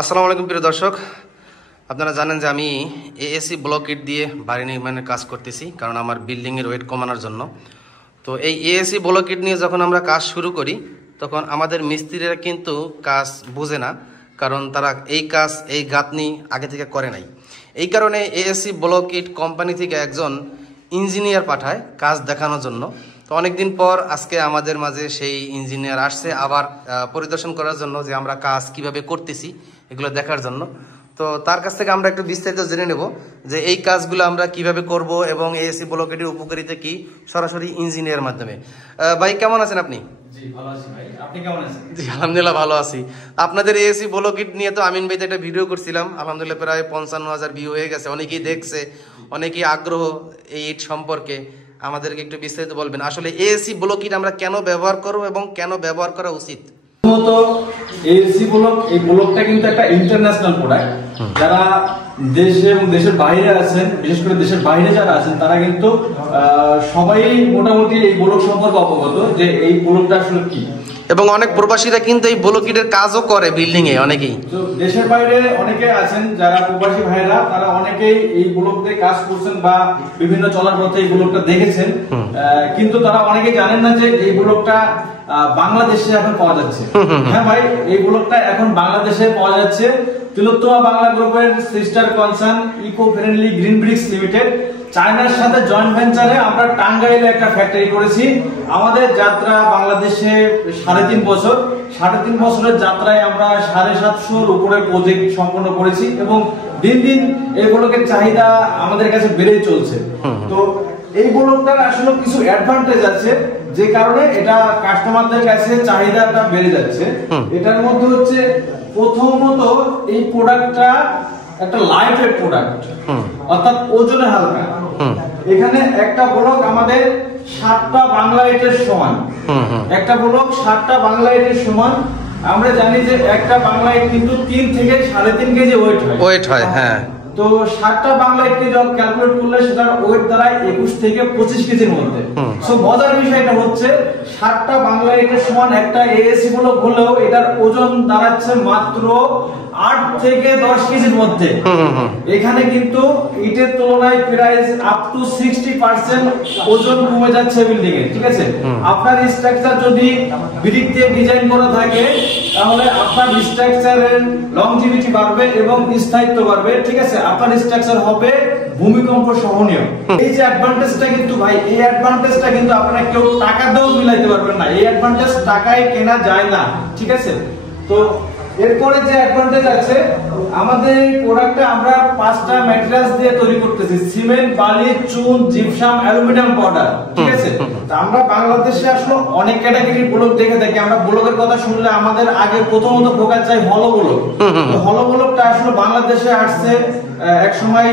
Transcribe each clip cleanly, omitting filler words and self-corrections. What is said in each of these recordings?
আসসালামু আলাইকুম প্রিয় দর্শক, আপনারা জানেন যে আমি এএসি ব্লক ইট দিয়ে বাড়ি নির্মাণের কাজ করতেছি, কারণ আমার বিল্ডিংয়ের ওয়েট কমানোর জন্য। তো এই এএসি ব্লক ইট নিয়ে যখন আমরা কাজ শুরু করি, তখন আমাদের মিস্ত্রিরা কিন্তু কাজ বুঝে না, কারণ তারা এই কাজ এই গাঁথনি আগে থেকে করে নাই। এই কারণে এএসি ব্লক ইট কোম্পানি থেকে একজন ইঞ্জিনিয়ার পাঠায় কাজ দেখানোর জন্য। তো অনেকদিন পর আজকে আমাদের মাঝে সেই ইঞ্জিনিয়ার আসছে আবার পরিদর্শন করার জন্য, যে আমরা কাজ কিভাবে করতেছি এগুলো দেখার জন্য। তো তার কাছ থেকে আমরা একটু বিস্তারিত জেনে নেব যে এই কাজগুলো আমরা কিভাবে করব এবং এএসি ব্লক ইটের উপকারিতা কি, সরাসরি ইঞ্জিনিয়ার মাধ্যমে। ভাই কেমন আছেন আপনি? জি ভালো আছি ভাই, আপনি কেমন আছেন? জি আলহামদুলিল্লাহ ভালো আছি। আপনাদের এএসি ব্লক ইট নিয়ে তো আমিন ভাইতে একটা ভিডিও করছিলাম, আলহামদুলিল্লাহ প্রায় 55,000 ভিউ হয়ে গেছে। অনেকেই দেখছে, অনেকেই আগ্রহ এই ইট সম্পর্কে। আমাদেরকে একটু বিস্তারিত বলবেন, আসলে এএসি ব্লক ইট আমরা কেন ব্যবহার করব এবং কেন ব্যবহার করা উচিত? প্রথমত এএসি ব্লক, এই ব্লকটা কিন্তু একটা ইন্টারন্যাশনাল প্রোডাক্ট। যারা দেশে এবং দেশের বাইরে আছেন, বিশেষ করে দেশের বাইরে যারা আছেন, তারা কিন্তু সবাই মোটামুটি এই ব্লক সম্পর্কে অবগত যে এই ব্লকটা আসলে কি। এবং অনেক প্রবাসীরা কিন্তু এই ব্লক ইটের কাজও করে বিল্ডিং এ, অনেকেই তো দেশের বাইরে অনেকে আছেন যারা প্রবাসী ভাইরা, তারা অনেকেই এই ব্লকতে কাজ করছেন বা বিভিন্ন চলার পথে এই ব্লকটা দেখেছেন, কিন্তু তারা অনেকে জানেন না যে এই ব্লকটা বাংলাদেশে এখন পাওয়া যাচ্ছে। হ্যাঁ ভাই, এই ব্লকটা এখন বাংলাদেশে পাওয়া যাচ্ছে। তিলোত্তমা বাংলা গ্রুপের sister concern eco friendly green bricks limited চায়নার সাথে জয়েন্ট ভেঞ্চারে আমরা টাঙ্গাইলে একটা ফ্যাক্টরি করেছি। আমাদের যাত্রা বাংলাদেশে 3.5 বছর। 3.5 বছরের যাত্রায় আমরা 750-র উপরে প্রজেক্ট সম্পন্ন করেছি এবং দিন দিন এই ব্লকের চাহিদা আমাদের কাছে বেড়েই চলছে। তো এই ব্লকটার আসলে কিছু অ্যাডভান্টেজ আছে, যে কারণে এটা কাস্টমারদের কাছে চাহিদাটা বেড়ে যাচ্ছে। এটার মধ্যে হচ্ছে প্রথমত এই প্রোডাক্টটা একটা লাইট ওয়েট প্রোডাক্ট, অর্থাৎ ওজনে হালকা। এখানে একটা ব্লক আমাদের 7টা বাংলা ইটের সমান। একটা ব্লক 7টা বাংলা ইটের সমান। আমরা জানি যে একটা বাংলা ইট কিন্তু 3 থেকে 3.5 কেজি ওয়েট হয়। হ্যাঁ, তো 7টা বাংলা ইটকে যখন ক্যালকুলেট করলে সেটার ওয়েট দাঁড়ায় 21 থেকে 25 কেজির মধ্যে। সো মজার বিষয়টা হচ্ছে 7টা বাংলা ইটের সমান একটা এএসি ব্লক হলেও এটার ওজন দাঁড়াচ্ছে মাত্র 8 থেকে 10 কেজির মধ্যে। এখানে কিন্তু ইটের তুলনায় প্রায় আপ টু 60% ওজন কমে যাচ্ছে বিল্ডিং এর। ঠিক আছে, আপনার স্ট্রাকচার যদি ব্রিক দিয়ে ডিজাইন করা থাকে, তাহলে আপনার স্ট্রাকচারের লংজিভিটি বাড়বে এবং স্থায়িত্ব বাড়বে। ঠিক আছে, আপনার স্ট্রাকচার হবে ভূমিকম্প সহনীয়। এই যে অ্যাডভান্টেজটা কিন্তু ভাই, এই অ্যাডভান্টেজটা কিন্তু আপনারা কেউ টাকা দিয়েও মিলাইতে পারবেন না। এই অ্যাডভান্টেজ টাকায় কেনা যায় না। ঠিক আছে, তো এরপরে যে অ্যাডভান্টেজ আছে, আমাদের এই প্রোডাক্টটা আমরা 5টা ম্যাটেরিয়ালস দিয়ে তৈরি করতেছি: সিমেন্ট, বালি, চুন, জিপসাম, অ্যালুমিনিয়াম পাউডার। ঠিক আছে, আমরা বাংলাদেশে আসলে অনেক ক্যাটাগরির ব্লক দেখে থাকি। আমরা ব্লকের কথা শুনলে আমাদের আগে প্রথমত ফোকাস চাই হলো ব্লক। হলো ব্লকটা আসলে বাংলাদেশে আসছে, এক সময়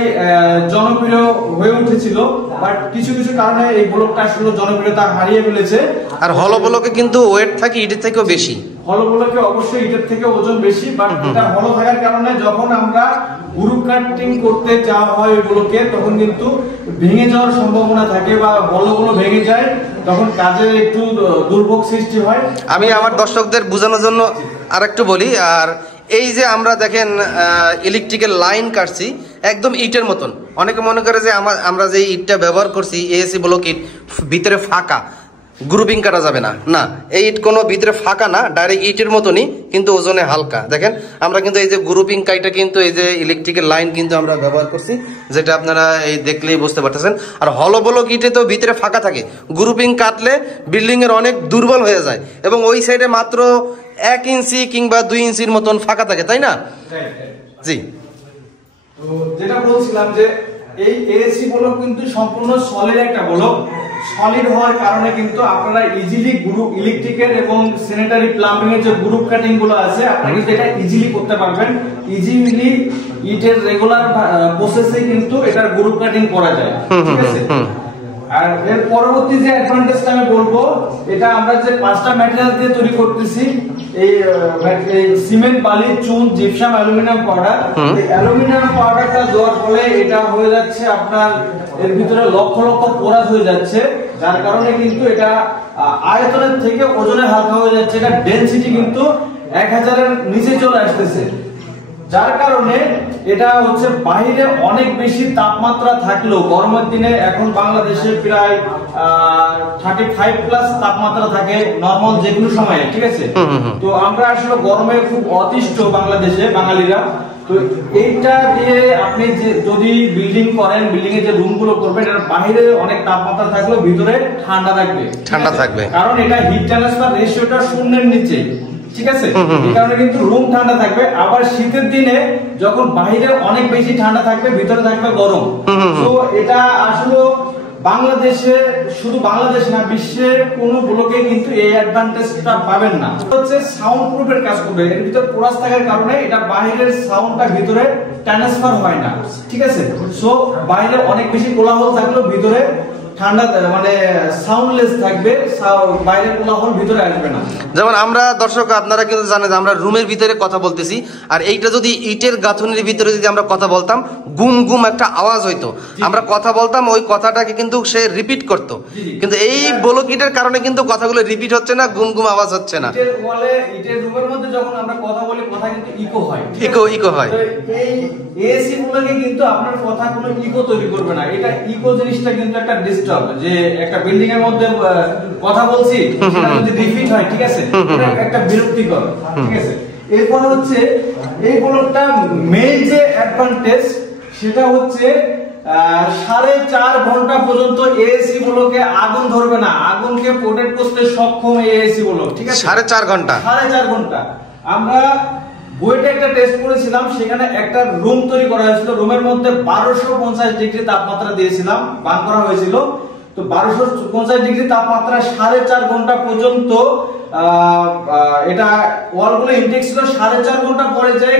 জনপ্রিয় হয়ে উঠেছিল, বাট কিছু কিছু কারণে এই ব্লকটা আসলে জনপ্রিয়তা হারিয়ে ফেলেছে। আর হলো ব্লকে কিন্তু ওয়েট থাকে ইটের থেকেও বেশি। হলো ব্লকে অবশ্যই ইটের থেকে ওজন বেশি, বাট এটা হলো থাকার কারণে যখন আমরা গ্রুপ কাটিং করতে যাওয়া হয় ওই ব্লকে, তখন কিন্তু ভেঙে যাওয়ার সম্ভাবনা থাকে বা বলগুলো ভেঙে যায়, তখন কাজে একটু দুর্ভোগ সৃষ্টি হয়। আমি আমার দর্শকদের বোঝানোর জন্য আরেকটু বলি। আর এই যে আমরা দেখেন ইলেকট্রিক্যাল লাইন কাটছি একদম ইটের মতন। অনেকে মনে করে যে আমরা যে ইটটা ব্যবহার করছি এএসি ব্লক ইট, ভিতরে ফাঁকা, গ্রুপিং করা যাবে না। না, এই ইট কোনো ভিতরে ফাঁকা না, ডাইরেক্ট ইটের মতনই, কিন্তু ওজনে হালকা। দেখেন আমরা কিন্তু এই যে গ্রুপিং কাইটা কিন্তু এই যে ইলেকট্রিক্যাল লাইন কিন্তু আমরা ব্যবহার করছি, যেটা আপনারা এই দেখলেই বুঝতে পারতেছেন। আর হলো ব্লক ইটে তো ভিতরে ফাঁকা থাকে, গ্রুপিং কাটলে বিল্ডিং এর অনেক দুর্বল হয়ে যায় এবং ওই সাইডে মাত্র 1 ইঞ্চি কিংবা 2 ইঞ্চির মতন ফাঁকা থাকে, তাই না? জি, তো যেটা বলছিলাম যে এই এএসি ব্লক কিন্তু সম্পূর্ণ সলিড একটা ব্লক। সলিড হওয়ার কারণে কিন্তু আপনারা ইজিলি গ্রুপ ইলেকট্রিক্যাল এবং স্যানিটারি প্লাম্বিং এর যে গ্রুপ কাটিং গুলো আছে, আপনারা কিন্তু এটা ইজিলি করতে পারবেন। ইজিলি ইটের রেগুলার প্রসেসে কিন্তু এটার গ্রুপ কাটিং করা যায়। ঠিক আছে, আর এর পরবর্তী যে অ্যাডভান্টেজটা আমি বলবো, এটা আমরা যে 5টা ম্যাটেরিয়াল দিয়ে তৈরি করতেছি, এই সিমেন্ট, বালি, চুন, জিপসাম, অ্যালুমিনিয়াম পাউডার। এই অ্যালুমিনিয়াম পাউডারটা দেওয়ার ফলে এটা হয়ে যাচ্ছে আপনার এর ভিতরে লক্ষ লক্ষ পোরাস হয়ে যাচ্ছে, যার কারণে কিন্তু এটা আয়তনের থেকে ওজনে হালকা হয়ে যাচ্ছে। এটা ডেনসিটি কিন্তু 1000 এর নিচে চলে আসতেছে। যার কারণে এটা হচ্ছে বাইরে অনেক বেশি তাপমাত্রা থাকলেও গরমের দিনে এখন বাংলাদেশে প্রায় 35+ তাপমাত্রা থাকে নরমাল যে কোনো সময়ে, ঠিক আছে। তো আমরা আসলে গরমে খুব অতিষ্ঠ বাংলাদেশে বাঙালিরা। তো এইটা দিয়ে আপনি যদি বিল্ডিং করেন, বিল্ডিং এর যে রুম গুলো করবেন, এর বাইরে অনেক তাপমাত্রা থাকলেও ভিতরে ঠান্ডা থাকবে, কারণ এটা হিট ট্রান্সফার রেশিওটা শূন্যের নিচে, ঠিক আছে। এই কারণে কিন্তু রুম ঠান্ডা থাকবে। আবার শীতের দিনে যখন বাইরে অনেক বেশি ঠান্ডা থাকবে, ভিতরে থাকবে গরম। তো এটা আসলে বাংলাদেশে, শুধু বাংলাদেশ না, বিশ্বের কোনো ব্লকে কিন্তু এই অ্যাডভান্টেজটা পাবেন না। হচ্ছে সাউন্ড প্রুফের কাজ করবে, এর ভিতরে পোরাস থাকার কারণে এটা বাইরের সাউন্ডটা ভিতরে ট্রান্সফার হয় না, ঠিক আছে। সো বাইরে অনেক বেশি কোলাহল থাকলেও ভিতরে ঠান্ডা মানে সাউন্ডলেস থাকবে, বাইরের কোলাহল ভিতরে আসবে না। যেমন আমরা দর্শক আপনারা কিন্তু জানেন যে আমরা রুমের ভিতরে কথা বলতেছি, আর এইটা যদি ইটের গাঁথনির ভিতরে যদি আমরা কথা বলতাম, গুম গুম একটা আওয়াজ হইতো, আমরা কথা বলতাম, ওই কথাটাকে কিন্তু সে রিপিট করত। কিন্তু এই ব্লক ইটের কারণে কিন্তু কথাগুলো রিপিট হচ্ছে না, গুম গুম আওয়াজ হচ্ছে না। ইটের ওয়ালে, ইটের রুমের মধ্যে যখন আমরা কথা বলি, কথা কিন্তু ইকো হয়, ইকো হয়। এই এসি গুলোকে কিন্তু আপনার কথা কোনো ইকো তৈরি করবে না। এটা ইকো জিনিসটা কিন্তু একটা ডিস্টার্ব, যে একটা বিল্ডিং এর মধ্যে কথা বলছি সেটা যদি রিপিট হয়, ঠিক আছে, এটা একটা বিরক্তিকর, ঠিক আছে। এরপর হচ্ছে এই ব্লকটা মেইন যে অ্যাডভান্টেজ সেটা হচ্ছে 4.5 ঘন্টা পর্যন্ত এসি ব্লকে আগুন ধরবে না, আগুনকে প্রোটেক্ট করতে সক্ষম এসি ব্লক, ঠিক আছে। 4.5 ঘন্টা, 4.5 ঘন্টা। আমরা বুয়েটে একটা টেস্ট করেছিলাম, সেখানে একটা রুম তৈরি করা হয়েছিল, রুমের মধ্যে 1250 ডিগ্রি তাপমাত্রা দিয়েছিলাম, বান করা হয়েছিল। তো 1250 ডিগ্রি তাপমাত্রা 4.5 ঘন্টা পর্যন্ত এটা ওয়ালগুলো ইনটেক ছিল। 4.5 ঘন্টা পরে যে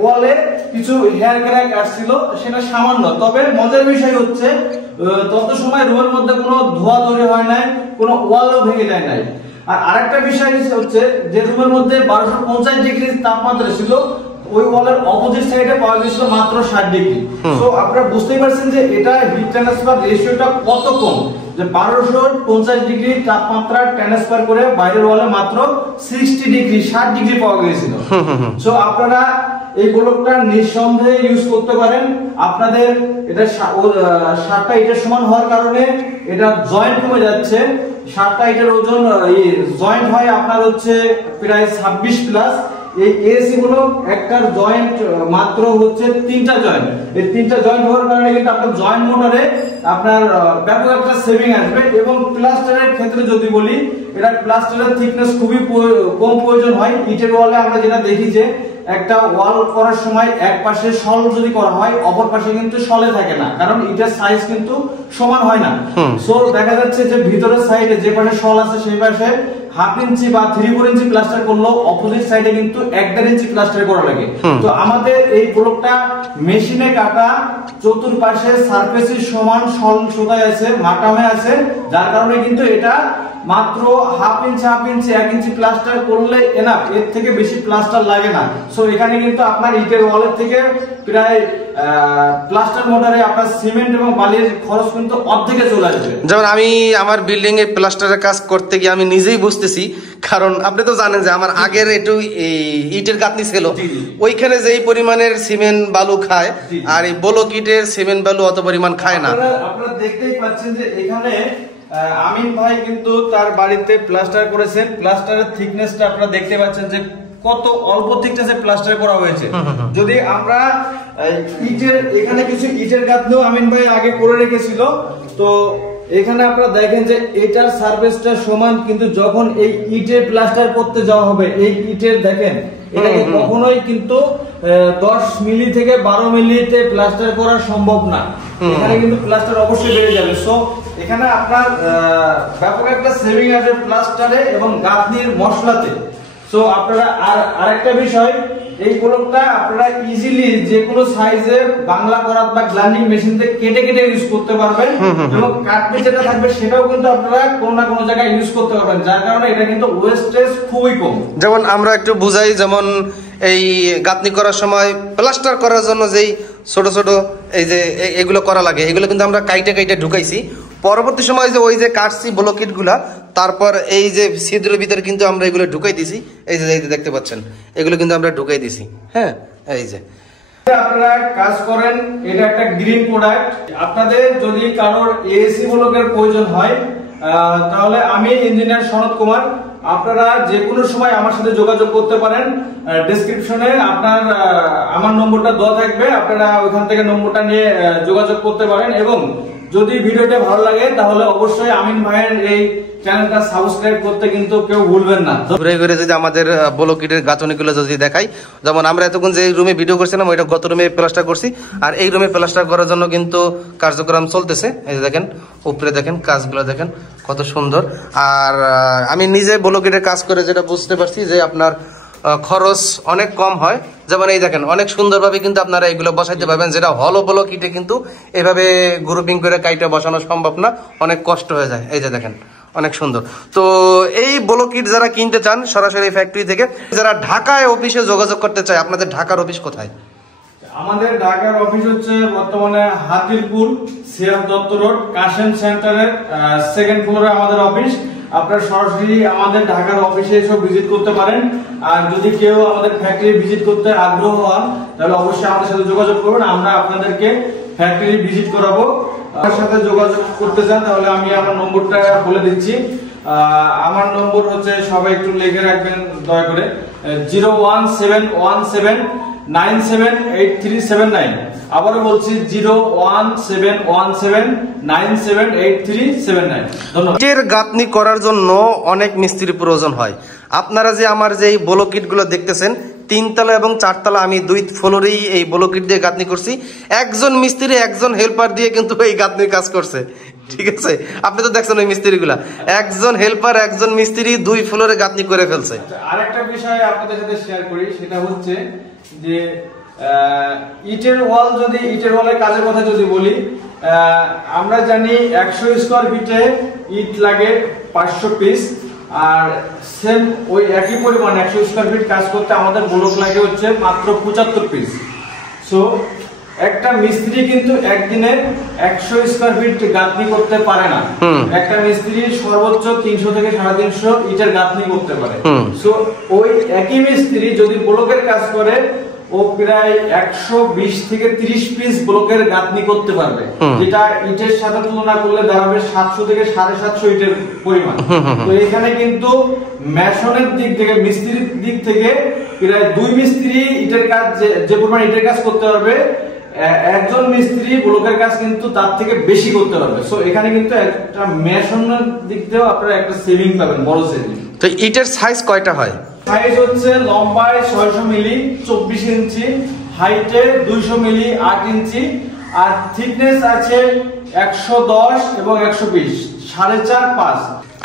ওয়ালে কিছু হেয়ার ক্র্যাক আসছিল, সেটা সামান্য। তবে মজার বিষয় হচ্ছে তত সময় রুমের মধ্যে কোনো ধোঁয়া তৈরি হয় নাই, কোনো ওয়ালও ভেঙে যায় নাই। আর আরেকটা বিষয় হচ্ছে যে রুমের মধ্যে 1250 ডিগ্রি তাপমাত্রা ছিল, ওই ওয়ালের অপোজিট সাইডে পাওয়া গেছিল মাত্র 60 ডিগ্রি। তো আপনারা বুঝতেই পারছেন যে এটা হিট ট্রান্সফার রেশিওটা কত কম, যে 1250 ডিগ্রি তাপমাত্রা ট্রান্সফার করে বাইরের ওয়ালে মাত্র 60 ডিগ্রি 60 ডিগ্রি পাওয়া গিয়েছিল। সো আপনারা এই ব্লকটা নিঃসন্দেহে ইউজ করতে পারেন। আপনাদের এটা 7টা ইটের সমান হওয়ার কারণে এটা জয়েন্ট কমে যাচ্ছে। 7টা ইটের ওজন জয়েন্ট হয় আপনার হচ্ছে প্রায় 26+। এই এসি গুলো একটার জয়েন্ট মাত্র হচ্ছে 3টা জয়েন্ট। এই 3টা জয়েন্ট হওয়ার কারণে কিন্তু আপনার জয়েন্ট মোটরে আপনার ব্যাপক একটা সেভিং আসবে। এবং প্লাস্টারের ক্ষেত্রে যদি বলি, এটা প্লাস্টারের থিকনেস খুবই কম প্রয়োজন হয়। ইটের ওয়ালে আমরা যেটা দেখি যে একটা ওয়াল করার সময় এক পাশে সল যদি করা হয়, অপর পাশে কিন্তু সলে থাকে না, কারণ ইটের সাইজ কিন্তু সমান হয় না। সো দেখা যাচ্ছে যে ভিতরের সাইডে যে পাশে সল আছে সেই পাশে 1/2 ইঞ্চি বা 3/4 ইঞ্চি প্লাস্টার করলেও অপোজিট সাইডে কিন্তু 1.5 ইঞ্চি প্লাস্টার করা লাগে। তো আমাদের এই ব্লকটা মেশিনে কাটা, চতুর্পাশে সারফেসের সমান সল সুতায় আছে, মাটামে আছে, যার কারণে কিন্তু এটা মাত্র 1/2 ইঞ্চি 1 ইঞ্চি প্লাস্টার করলে এনাফ, এর থেকে বেশি প্লাস্টার লাগে না। সো এখানে কিন্তু আপনার ইটের ওয়ালের থেকে প্রায় প্লাস্টার মোটরে আপনার সিমেন্ট এবং বালির খরচ কিন্তু অর্ধেকে চলে আসবে। যেমন আমি আমার বিল্ডিং এ প্লাস্টারের কাজ করতে গিয়ে আমি নিজেই বুঝতেছি, কারণ আপনি তো জানেন যে আমার আগের একটু ইটের গাঁথনি ছিল, ওইখানে যেই পরিমাণের সিমেন্ট বালু খায়, আর এই ব্লক ইটের সিমেন্ট বালু অত পরিমাণ খায় না। আপনারা দেখতেই পাচ্ছেন যে এখানে আমিন ভাই কিন্তু তার বাড়িতে প্লাস্টার করেছেন। প্লাস্টারের থিকনেসটা আপনারা দেখতে পাচ্ছেন যে কত অল্প থিকনেসে প্লাস্টার করা হয়েছে। যদি আমরা ইটের, এখানে কিছু ইটের গাঁথনিও আমিন ভাই আগে করে রেখেছিল, তো এখানে আপনারা দেখেন যে এটার সারফেসটা সমান, কিন্তু যখন এই ইটের প্লাস্টার করতে যাওয়া হবে, এই ইটের দেখেন এটাকে কখনোই কিন্তু 10 মিলি থেকে 12 মিলিতে প্লাস্টার করা সম্ভব না। এখানে কিন্তু প্লাস্টার অবশ্যই বেড়ে যাবে। সো এখানে আপনার ব্যাপক একটা সেভিং আছে প্লাস্টারে এবং গাঁথনির মশলাতে। সো আপনারা আরেকটা বিষয়, এই ব্লকটা আপনারা ইজিলি যে কোনো সাইজে বাংলা করাত বা গ্লান্ডিং মেশিন থেকে কেটে কেটে ইউজ করতে পারবেন, এবং কাটবে যেটা থাকবে সেটাও কিন্তু আপনারা কোনো না কোনো জায়গায় ইউজ করতে পারবেন, যার কারণে এটা কিন্তু ওয়েস্টেজ খুবই কম। যেমন আমরা একটু বুঝাই, যেমন এই গাঁথনি করার সময় প্লাস্টার করার জন্য যেই ছোট ছোট এই যে এগুলো করা লাগে, এগুলো কিন্তু আমরা কাইটে ঢুকাইছি। পরবর্তী সময় যে ওই যে কাটছি ব্লকেট গুলা, তারপর এই যে ছিদ্রের ভিতরে কিন্তু আমরা এগুলো ঢুকাই দিছি। এই যে দেখতে পাচ্ছেন, এগুলো কিন্তু আমরা ঢুকাই দিছি। হ্যাঁ, এই যে আপনারা কাজ করেন, এটা একটা গ্রিন প্রোডাক্ট। আপনাদের যদি কারোর এএসি ব্লকের প্রয়োজন হয় তাহলে আমি ইঞ্জিনিয়ার সনৎ কুমার, আপনারা যে কোনো সময় আমার সাথে যোগাযোগ করতে পারেন। ডেসক্রিপশনে আমার নম্বরটা দেওয়া থাকবে, আপনারা ওইখান থেকে নম্বরটা নিয়ে যোগাযোগ করতে পারেন। এবং যদি ভিডিওটা ভালো লাগে তাহলে অবশ্যই আমিন ভাইয়ের এই চ্যানেলটা সাবস্ক্রাইব করতে কিন্তু কেউ ভুলবেন না। ঘুরে ঘুরে যদি আমাদের ব্লকেটের গাঁথনিগুলো যদি দেখাই, যেমন আমরা এতক্ষণ যে রুমে ভিডিও করছিলাম ওইটা গত রুমে প্লাস্টার করছি, আর এই রুমে প্লাস্টার করার জন্য কিন্তু কার্যক্রম চলতেছে। এই যে দেখেন উপরে দেখেন কাজগুলো দেখেন কত সুন্দর। আর আমি নিজে ব্লকেটের কাজ করে যেটা বুঝতে পারছি যে আপনার খরচ অনেক কম হয়। যেমন এই দেখেন অনেক সুন্দরভাবে কিন্তু আপনারা এগুলো বসাইতে পারবেন, যেটা হলো ব্লকেটে কিন্তু এভাবে গ্রুপিং করে কাইটা বসানো সম্ভব না, অনেক কষ্ট হয়ে যায়। এই যে দেখেন অনেক সুন্দর। তো এই ব্লকিট যারা কিনতে চান সরাসরি ফ্যাক্টরি থেকে, যারা ঢাকায় অফিসে যোগাযোগ করতে চায়, আপনাদের ঢাকার অফিস কোথায়? আমাদের ঢাকার অফিস হচ্ছে বর্তমানে হাতিরপুল সিয়াম দত্ত রোড কাশেম সেন্টারের 2nd ফ্লোরে আমাদের অফিস। আপনারা সরাসরি আমাদের ঢাকার অফিসে এসে ভিজিট করতে পারেন। আর যদি কেউ আমাদের ফ্যাক্টরি ভিজিট করতে আগ্রহ হন তাহলে অবশ্যই আমাদের সাথে যোগাযোগ করবেন, আমরা আপনাদেরকে ফ্যাক্টরি ভিজিট করাবো। আমার সাথে যোগাযোগ করতে চান তাহলে আমি আমার নম্বরটা বলে দিচ্ছি। আমার নম্বর হচ্ছে, সবাই একটু লিখে রাখবেন দয়া করে, 01717978379। আবারও বলছি 01717978379। ধন্যবাদ। ইটের গাঁথনি করার জন্য অনেক মিস্ত্রি প্রয়োজন হয়। আপনারা যে আমার যে এই ব্লকিট গুলো দেখতেছেন 3 তলা এবং 4 তলা, আমি 2 ফ্লোরেই এই ব্লকিট দিয়ে গাঁথনি করছি। একজন মিস্ত্রি একজন হেল্পার দিয়ে কিন্তু এই গাঁথনির কাজ করছে, ঠিক আছে? আপনি তো দেখছেন ওই মিস্ত্রিগুলা, একজন হেল্পার একজন মিস্ত্রি 2 ফ্লোরে গাঁথনি করে ফেলছে। আরেকটা বিষয় আপনাদের সাথে শেয়ার করি, সেটা হচ্ছে যে ইটের ওয়াল, যদি ইটের ওয়ালের কাজের কথা যদি বলি, আমরা জানি 100 স্কয়ার ফিটে ইট লাগে 500 পিস। আর সেম ওই একই পরিমাণ 100 স্কয়ার ফিট কাজ করতে আমাদের ব্লক লাগে হচ্ছে মাত্র 75 পিস। সো একটা মিস্ত্রি কিন্তু একদিনে 100 স্কয়ার ফিট গাঁথনি করতে পারে না। একটা মিস্ত্রি সর্বোচ্চ 300 থেকে 350 ইটের গাঁথনি করতে পারে। সো ওই একই মিস্ত্রি যদি ব্লকের কাজ করে, ও প্রায় 120 থেকে 30 পিস ব্লকের গাঁথনি করতে পারবে, যেটা ইটের সাথে তুলনা করলে দাঁড়াবে 700 থেকে 750 ইটের পরিমাণ। তো এখানে কিন্তু মেশনের দিক থেকে, মিস্ত্রির দিক থেকে প্রায় 2 মিস্ত্রি ইটের কাজ, যে পরিমাণ ইটের কাজ করতে পারবে, একজন মিস্ত্রি ব্লকের কাজ কিন্তু তার থেকে বেশি করতে পারবে। সো এখানে কিন্তু একটা মেশনের দিক দিয়েও আপনারা একটা সেভিং পাবেন, বড় সেভিং। তো ইটের সাইজ কয়টা হয়? সাইজ হচ্ছে লম্বায় 600 মিলি 24 ইঞ্চি, হাইটে 200 মিলি 8 ইঞ্চি, আর থিকনেস আছে 110 এবং 120, 4.5 5।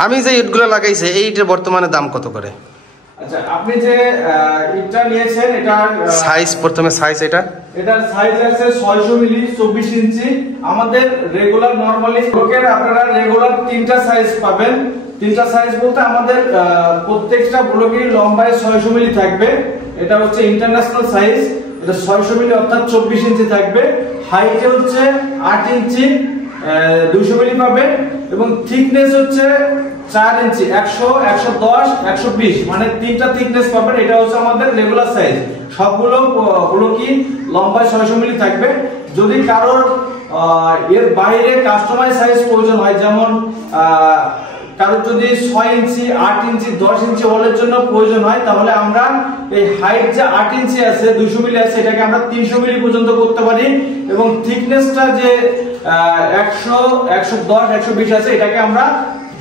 আমি যে ইটগুলো লাগাইছে এই ইটের বর্তমানে দাম কত করে? আচ্ছা, আপনি যে ইটটা নিয়েছেন এটা সাইজ, প্রথমে সাইজ, এটার সাইজ আছে 600 মিলি 24 ইঞ্চি। আমাদের রেগুলার নরমালি ব্লকের আপনারা রেগুলার 3টা সাইজ পাবেন। 3টা সাইজ বলতে আমাদের প্রত্যেকটা ব্লকের লম্বায় 600 মিলি থাকবে, এটা হচ্ছে ইন্টারন্যাশনাল সাইজ। এটা 600 মিলি অর্থাৎ 24 ইঞ্চি থাকবে। হাইটে হচ্ছে 8 ইঞ্চি 200 মিলি পাবেন, এবং থিকনেস হচ্ছে 4 ইঞ্চি 100 110 120, মানে 3টা থিকনেস পাবেন। এটা হচ্ছে আমাদের রেগুলার সাইজ। সবগুলো ব্লকই লম্বায় 600 মিলি থাকবে। যদি কারোর এর বাইরে কাস্টমাইজ সাইজ প্রয়োজন হয়, যেমন কারোর যদি 6 ইঞ্চি 8 ইঞ্চি 10 ইঞ্চি ওয়ালের জন্য প্রয়োজন হয়, তাহলে আমরা এই হাইট যে 8 ইঞ্চি আছে 200 মিলি আছে, এটাকে আমরা 300 মিলি পর্যন্ত করতে পারি, এবং থিকনেসটা যে 100 110 120 আছে, এটাকে আমরা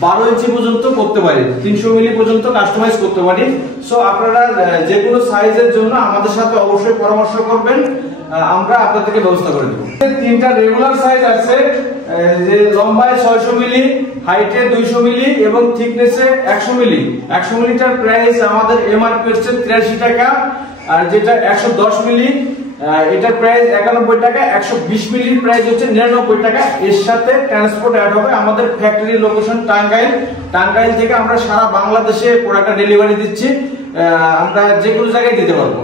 12 ইঞ্চি পর্যন্ত করতে পারি, 300 মিলি পর্যন্ত কাস্টমাইজ করতে পারি। সো আপনারা যে কোনো সাইজের জন্য আমাদের সাথে অবশ্যই পরামর্শ করবেন, আমরা আপনাদেরকে ব্যবস্থা করে দেব। 3টা রেগুলার সাইজ আছে, যে লম্বায় 600 মিলি, হাইটে 200 মিলি এবং থিকনেসে 100 মিলি। 100 মিলিটার প্রাইস আমাদের এমআরপি হচ্ছে 83 টাকা, আর যেটা 110 মিলি এটার প্রাইস 91 টাকা। 120 মিলির প্রাইস হচ্ছে 99 টাকা। এর সাথে ট্রান্সপোর্ট অ্যাড হবে। আমাদের ফ্যাক্টরি লোকেশন টাঙ্গাইল থেকে আমরা সারা বাংলাদেশে প্রোডাক্টটা ডেলিভারি দিচ্ছি, আমরা যে কোনো জায়গায় দিতে পারবো।